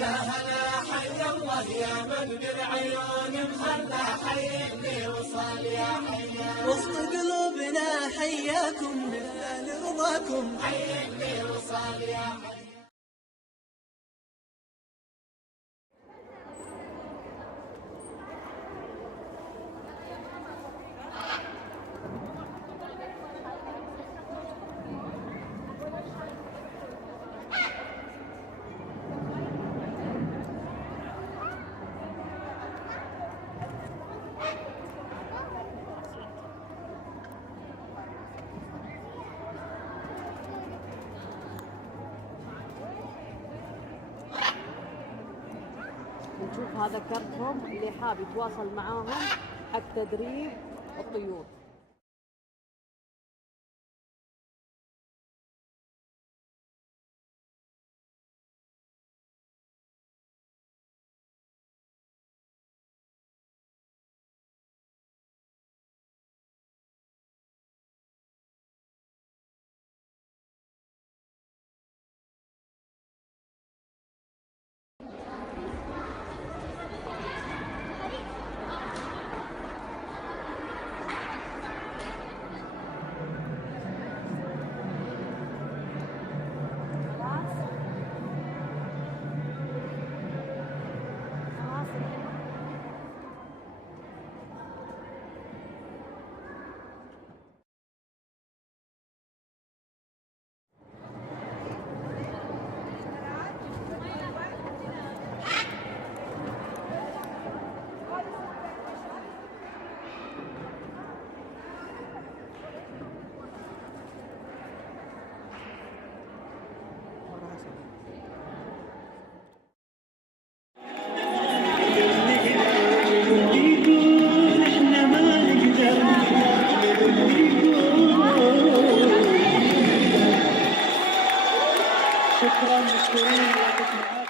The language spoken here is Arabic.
يا هلا حي الله يا من بالعيون مخلى حي وصال يا حيا وسط قلوبنا حياكم بالله رضاكم حي وصال يا حيا. نشوف هذا كرتهم اللي حاب يتواصل معاهم حق تدريب الطيور. شكرا مشكورين.